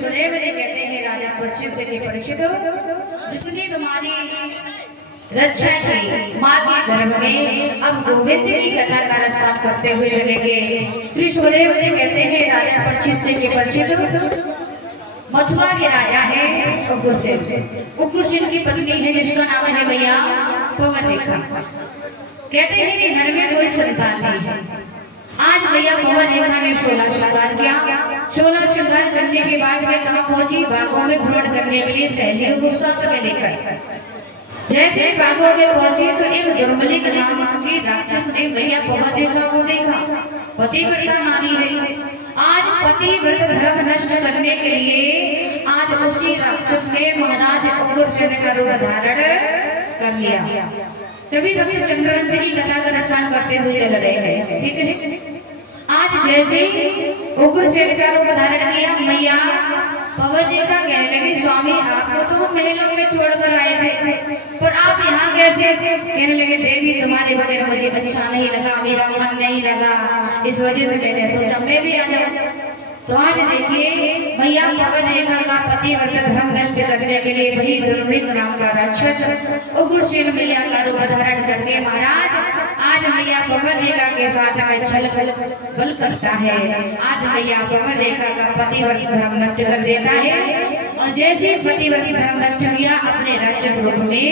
सुखदेव जी कहते हैं राजा परीक्षित से कि परीक्षित जिसने तुम्हारी रक्षा की माँ के गर्भ में, अब गोविंद की कथा का रचना करते हुए चलेंगे। श्री सुखदेव जी कहते हैं राजा परीक्षित से कि परीक्षित मथुरा के राजा है उग्रसेन। उग्रसेन की पत्नी है जिसका नाम है भैया पवन रेखा। कहते हैं कि घर में कोई संतान नहीं है। आज भैया पवन रेखा ने 16 श्रृंगार किया। 16 श्रृंगार करने के बाद वे कहाँ पहुंची? बागों में भ्रमण करने के लिए सहेलियों को साथ में लेकर जैसे बागों में पहुंची तो एक दुर्मलिक नाम की राक्षस ने भैया पवन रेखा को देखा। पतिव्रता नारी है। आज पतिव्रत धर्म नष्ट करने के लिए आज उसी राक्षस ने महाराज उग्रसेन का रूप धारण कर लिया। सभी भक्त चंद्रवंशी की कथा का रचना करते हुए चल रहे हैं, ठीक है। आज जैसे उग्रसेन का रूप धारण किया, मैया पवन रेखा कहने लगी स्वामी आपको तो हम महलों में छोड़कर आए थे, पर आप यहाँ कैसे? कहने लगे देवी तुम्हारे बगैर मुझे अच्छा नहीं लगा, मेरा मन नहीं लगा, इस वजह से मैंने सोचा मैं भी आ जाऊं। तो आज देखिए भैया पवन रेखा का पतिव्रत धर्म नष्ट करने के लिए वही दुर्मृग नाम का राक्षस उग्रसेन मैया का रूप धारण करके महाराज आज मैया पवन रेखा के साथ में छल बल करता है। आज मैया पवन रेखा का पतिव्रत धर्म नष्ट कर देता है और जैसे पतिव्रत धर्म नष्ट किया अपने राक्षस रूप में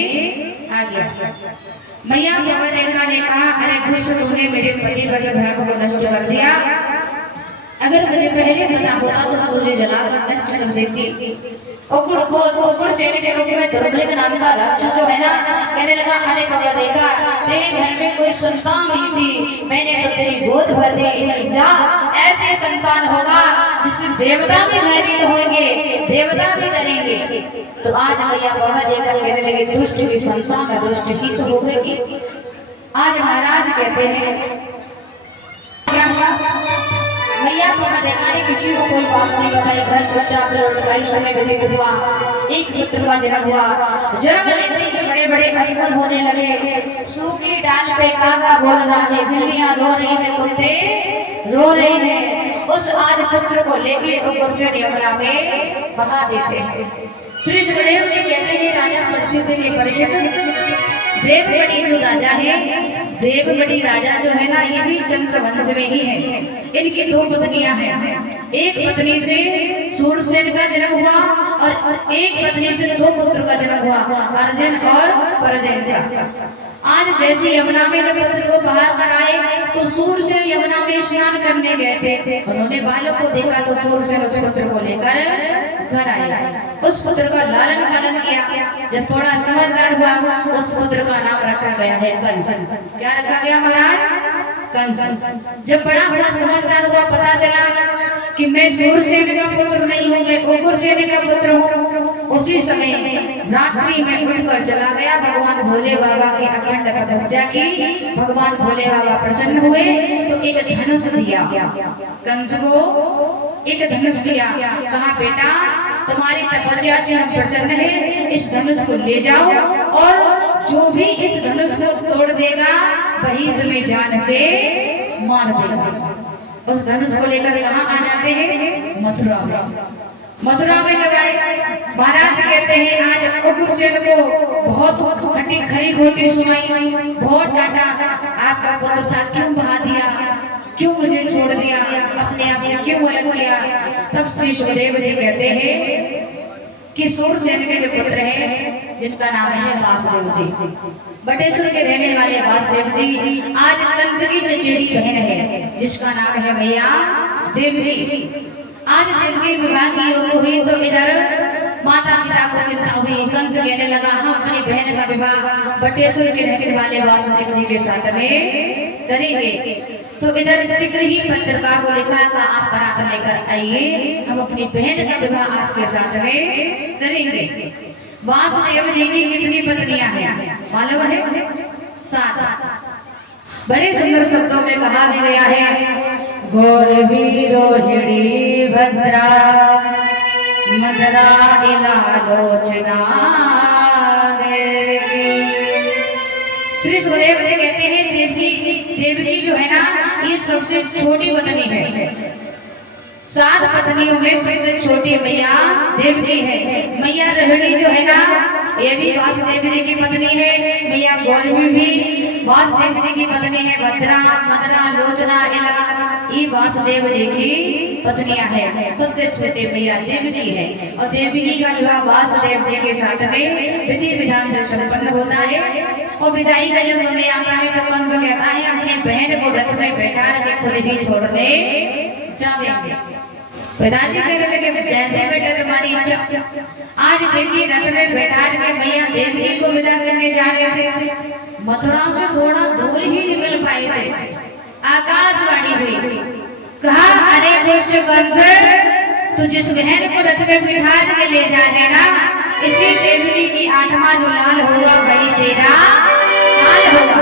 आ गया। मैया पवन रेखा ने कहा अरे दुष्ट तूने मेरे पतिव्रत धर्म को नष्ट कर दिया, अगर मुझे पहले पता होता तो तुझे जलाकर नष्ट कर देती। उग्रसेन के रूप में दुर्मलिक नाम का राक्षस जो है ना कहने लगा अरे पवन रेखा तेरे घर में कोई संतान नहीं थी, मैंने तो तेरी गोद भर दी, जा ऐसे संतान होगा जिससे देवता भी भयभीत होंगे, देवता भी डरेंगे। तो आज भैया पवन रेखा कहने लगे दुष्ट की संतान दुष्ट ही तो होगी। आज महाराज कहते हैं भैया पवन रेखा ने किसी को कोई बात नहीं बताई, घर चुपचाप लौटकाई। समय व्यतीत हुआ, एक पुत्र का जन्म हुआ। जन्म लेते ही बड़े बड़े अजगर होने लगे। सूखी डाल पे कागा बोल रहा है, बिल्लियां रो रही है, कुत्ते रो रहे हैं। उस आज पुत्र को लेके उग्रसेन यमुना में बहा देते हैं। श्री सुखदेव जी कहते हैं राजा परीक्षित से कि परीक्षित देवमणि जो राजा है, देवमणि राजा जो है ना ये भी चंद्रवंश में ही है। इनकी 2 पत्नियां हैं। एक पत्नी से सूरसेन का जन्म हुआ और एक पत्नी से 2 पुत्र का जन्म हुआ, अर्जुन और परजन का। आज जैसे यमुना में जब पुत्र को बाहर कर आए तो सूरसेन यमुना में स्नान करने गए थे। उन्होंने बालों को देखा तो सूरसेन उस पुत्र को लेकर घर आया। उस पुत्र का लालन पालन किया। जब थोड़ा समझदार हुआ उस पुत्र का नाम रखा गया है कंस। क्या रखा गया महाराज? कंस। जब बड़ा हुआ समझदार हुआ पता चला कि मैं सूरसेन का पुत्र नहीं हूँ, मैं उग्रसेन का पुत्र हूँ, उसी समय रात्रि में उठकर चला गया। भगवान भोले बाबा की अखंड तपस्या की, भगवान भोले बाबा प्रसन्न हुए तो एक धनुष दिया कंस को, एक धनुष दिया। कहा बेटा तुम्हारी तपस्या से हम प्रसन्न हैं, इस धनुष को ले जाओ और जो भी इस धनुष को तोड़ देगा वही तुम्हें जान से मार देगा। उस धनुष को लेकर कहाँ आ जाते हैं? मथुरा में। मथुरा में जब आए महाराज कहते हैं आज उग्रसेन को बहुत खटी खरी खोटी सुनाई, बहुत डांटा, आपका पुत्र था क्यों बहा दिया, क्यों मुझे छोड़ दिया, अपने आप से क्यों अलग किया। तब श्री सुखदेव जी कहते हैं कि सूरसेन के जो पुत्र हैं जिनका नाम है वासुदेव जी, बटेश्वर के रहने वाले वासुदेव जी आज कंस की चचेरी बहन है जिसका नाम है भैया देवकी। आज देवकी विवाह की योग हुई तो इधर माता पिता को चिंता हुई। कंस कहने लगा हम अपनी बहन का विवाह बटेश्वर के रहने वाले वासुदेव जी के साथ में करेंगे। तो इधर शीघ्र ही पत्रकार को लिखा था आप बारात लेकर आइए, हम अपनी बहन का विवाह आपके साथ में करेंगे। वासुदेव जी की कितनी पत्नियां हैं मालूम है? 7। बड़े सुंदर शब्दों में कहा गया है गौरवी रोहिणी भद्रा मदरा इलालोचना देवी। श्री सुखदेव जी कहते हैं देवकी जो है ना ये सबसे छोटी पत्नी है, सात पत्नियों में सबसे छोटी मैया देवकी है। मैया रोहिणी जो है ना, ये भी वासुदेव जी की पत्नी है। मैया गौरवी भी वासुदेव जी की पत्नी है। भद्रा, मदरा, लोचना, इला ये वासुदेव जी की पत्नियां हैं। सबसे छोटी मैया देवकी है और देवकी का विवाह वासुदेव जी के साथ में विधि विधान से संपन्न होता है। और विदाई का जब समय आता है तो कंस कहता है अपनी बहन को रथ में बैठा के खुद ही छोड़ने जाएंगे। पिताजी कहने लगे जैसे बेटा तुम्हारी इच्छा। आज देखिए रथ में बैठा के मैया देवकी को विदा करने जा रहे थे। मथुरा से थोड़ा दूर ही निकल पाए थे, आकाशवाणी हुई, कहा अरे दुष्ट कंस, तू जिस बहन को रथ में बिठा के ले जा रहे ना, इसी देवकी की आत्मा जो लाल होगा वही तेरा काल होगा,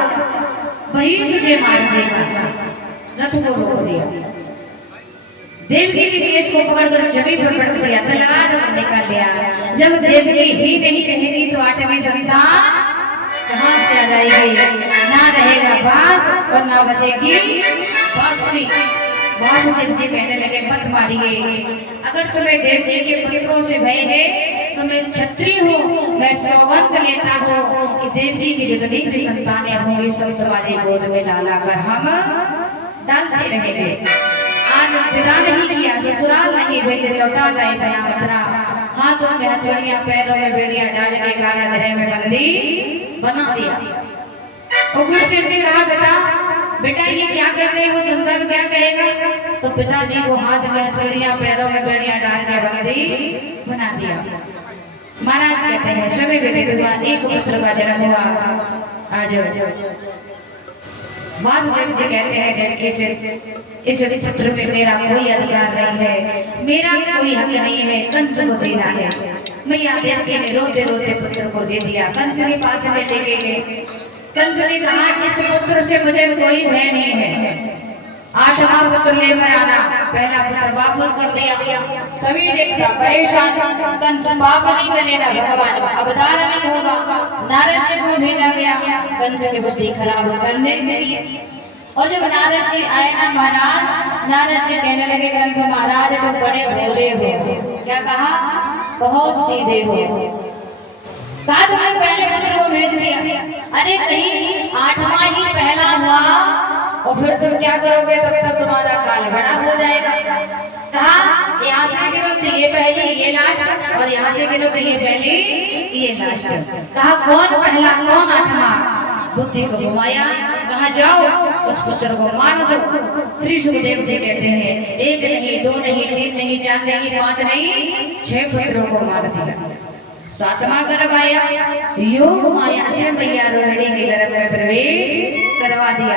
वही तुझे मार देगा। रथ को रोक दिया। देवकी के केस को पकड़कर जमीन पर पटक दिया, तलवार निकाल लिया। जब देवकी ही नहीं रहेगी तो आठवीं संतान कहां से आ जाएगी? ना रहेगा बांस और ना बजेगी बांसुरी। वासुदेव जी कहने लगे मत मारिए, अगर तुम्हें देवकी के पुत्रों से भय है तो मैं क्षत्रिय हूँ, मैं सौगंध लेता हूँ कि देवकी की जितनी भी संतानें होंगी सब तुम्हारी गोद में लाला कर हम डालते रहेंगे। आज विदा नहीं किया, ससुराल नहीं भेजे, लौटा लाए बना मथुरा। हाथों में हथौड़ियां, पैरों में बेड़ियां डाल के कारागृह में बंदी बना दिया। और गुरुशिव जी कहा बेटा ये क्या कर रहे हो, संतान क्या कहेगा? तो पिताजी को हाथ में हथौड़ियां, पैरों में बेड़ियां डाल के बंदी बना दिया। महाराज कहते हैं समय व्यतीत हुआ, एक पुत्र का जन्म हुआ। आज वासुदेव जी कहते हैं देवकी से इस पुत्र पे मेरा कोई अधिकार नहीं है, मेरा कोई हक नहीं है, कंस को देना है। मैया देवकी ने रोते रोते पुत्र को दे दिया। कंस के पास में लेके गए। कंस ने कहा इस पुत्र से मुझे कोई भय नहीं है, आठवां पुत्र लेकर आना। पहला पुत्र वापस कर दिया। सभी देखता परेशान, कंस पाप नहीं करेगा, भगवान का अवतार नहीं होगा। नारद जी को भेजा गया कंस की बुद्धि खराब करने के लिए। और जब नारद जी आए ना महाराज, नारद जी कहने लगे कंस महाराज तो बड़े भोले हो। क्या कहा? बहुत सीधे हो। कहा तुमने पहले पुत्र को भेज दिया, अरे कहीं आठवां ही पहला हुआ और फिर तुम क्या करोगे? तब तक तुम्हारा काल बड़ा हो जाएगा। कहा यहाँ से गिनो तो ये पहली ये लास्ट, और यहाँ से गिनो तो ये पहली ये लास्ट। कहा कौन पहला कौन आठवां? बुद्धि को घुमाया, कहा जाओ उस पुत्र को मार दो। श्री सुखदेव जी कहते हैं एक नहीं, दो नहीं, तीन नहीं, चार नहीं, पांच नहीं, 6 पुत्रों को मार दिया। 7वां गर्भ आया, योग माया से मैया रोहिणी के गर्भ में प्रवेश करवा दिया।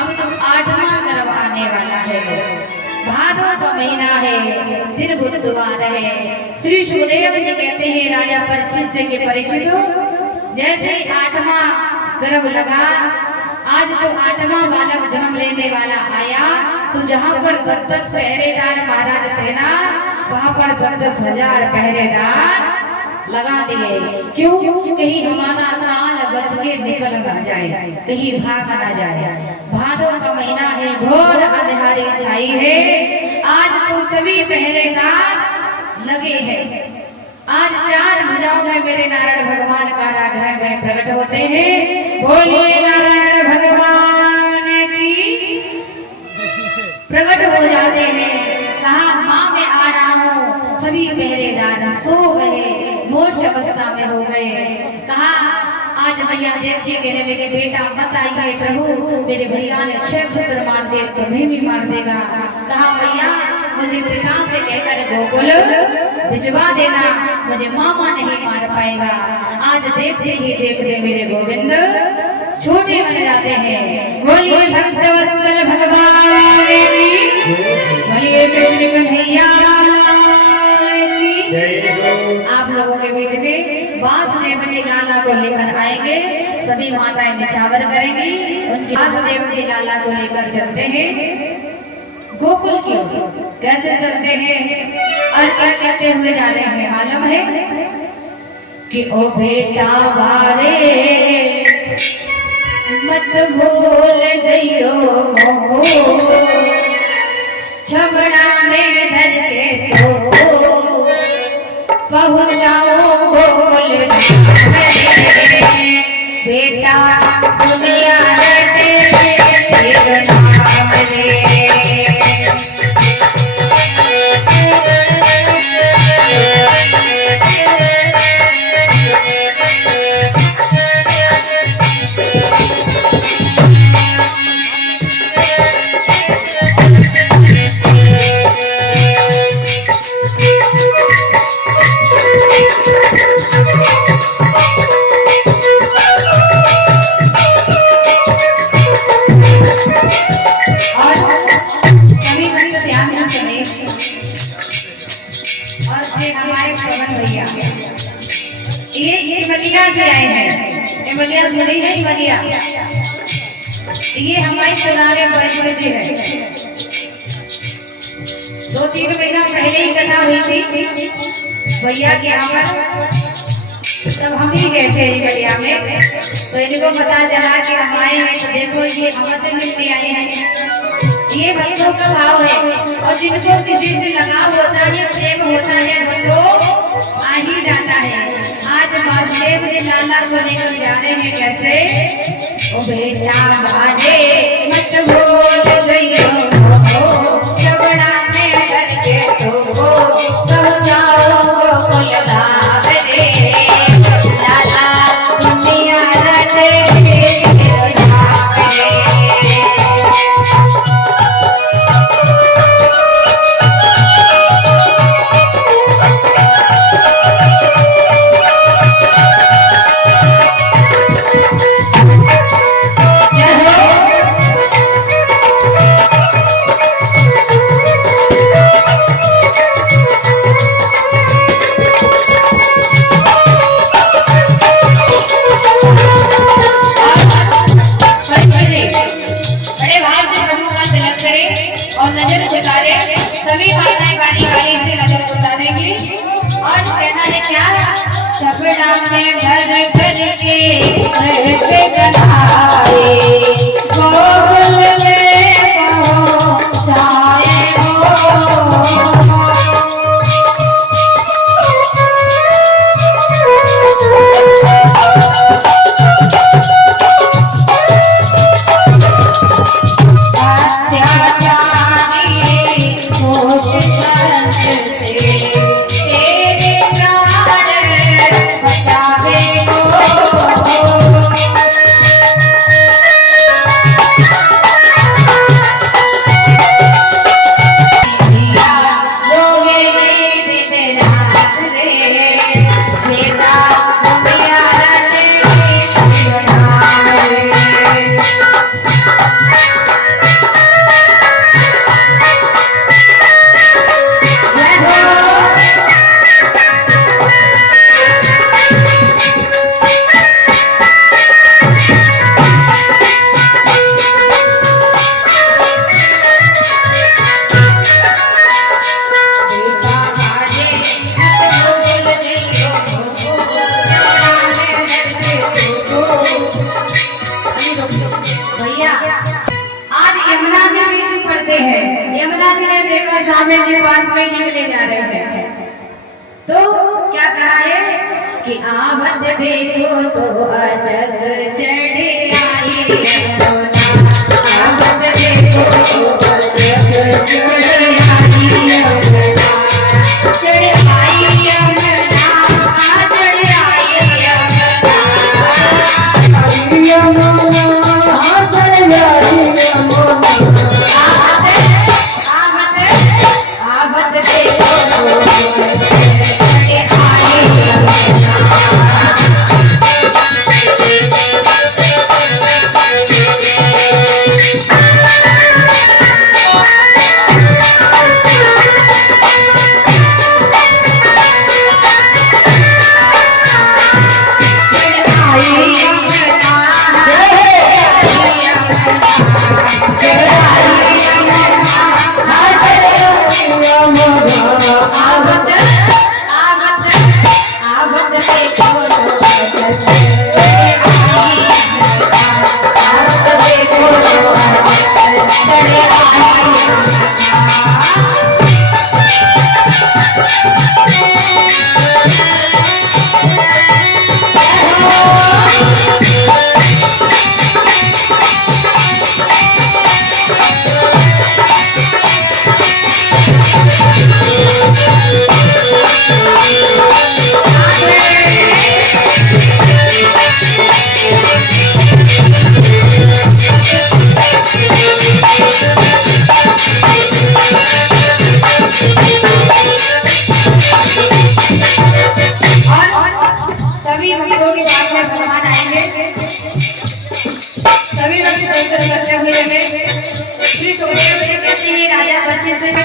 अब तो 8वां गर्भ आने वाला है। भादों का महीना है, दिन बुधवार है। श्री सुखदेव जी कहते हैं राजा परीक्षित से के परिचित जैसे 8वां गर्भ लगा, आज तो 8वां बालक जन्म लेने वाला आया, तो जहाँ पर 10 पहरेदार महाराज थे ना, वहाँ पर 10,000 पहरेदार लगा दिए। क्यों? कहीं हमारा काल बच के निकल ना जाए, कहीं भाग ना जाए। भादों का महीना है, घोर अंधेरी छाई है। आज तो सभी पहरेदार लगे हैं। आज 4 भुजाओं में मेरे नारायण भगवान कारागृह में प्रकट होते हैं। बोलिए नारायण भगवान की। प्रकट हो जाते हैं। कहा माँ मैं आ रहा हूँ। सभी पहरेदार सो गए, मूर्छ अवस्था में हो गए। कहा आज भैया देवकी कहने लगे बेटा मत आइए प्रभु, मेरे भैया ने 6 पुत्र मार दिए, तुम्हें भी मार देगा। कहा भैया मुझे पिता से कहकर गोकुल भिजवा देना, मुझे मामा नहीं मार पाएगा। आज देखते ही देखते मेरे गोविंद छोटे बन जाते हैं। बोलिए भक्तवत्सल भगवान की, बोलिए कृष्ण कन्हैया की। आप लोगों के बीच में वासुदेव जी लाला को लेकर आएंगे। सभी माताएं निछावर करेंगी, उनके वासुदेव जी लाला को लेकर चलते हैं गोकुल की ओर। कैसे चलते हैं और क्या कहते हुए जा रहे हैं मालूम है कि ओ बेटा बारे मत भूल जइयो मोको, छबड़ा में धर के तो पहुँचाओ गोकुल बेटा दुनिया तेरे नाम ले। से आए हैं मलिया सुनी नहीं मलिया ये हमारे पुराने परिचय है। 2-3 महीना पहले ही कथा हुई थी भैया के यहाँ पर, तब हम ही गए थे मलिया में। तो इनको पता चला कि हम आए हैं तो देखो ये हमसे मिलने आए हैं। ये भक्तों का भाव है और जिनको किसी से लगाव होता है प्रेम होता है वो तो आ ही जाता है। आज वासुदेव ने लाला को लेकर जा रहे हैं कैसे, ओ बेटा बाजे मत बोल गइयो छबड़ा में करके तुमको पहुंचाओ गोकुल धाम रे लाला दुनिया रटे छबड़ा में घर करके रहते गनाए गोकुल में पहुंचाए स्वामी जी पास में निकले जा रहे हैं तो क्या कहा है कि आवत देखो तो अजग चढ़े आई आवत देखो तो अजग चढ़े आई चढ़े आई यमुना चढ़े आई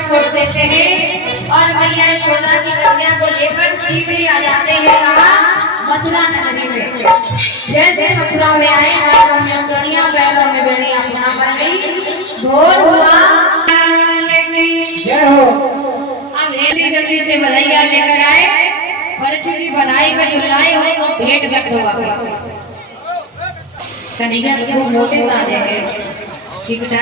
छोड़ देते हैं और मैया यशोदा की कन्या को लेकर सीधे आ जाते हैं कहाँ? मथुरा नगरी में। जैसे मथुरा में आए हाथों में कड़ियां पैरों में बेड़ियां अपना पड़ गई, ढोल हुआ जय हो। अब जल्दी जल्दी से बधाइयां लेकर आए और अच्छी सी बधाई में जो लाए हो तो भेंट व्यक्त हुआ। कन्हैया तो खूब मोटे ताजे हैं, ठीक ठाक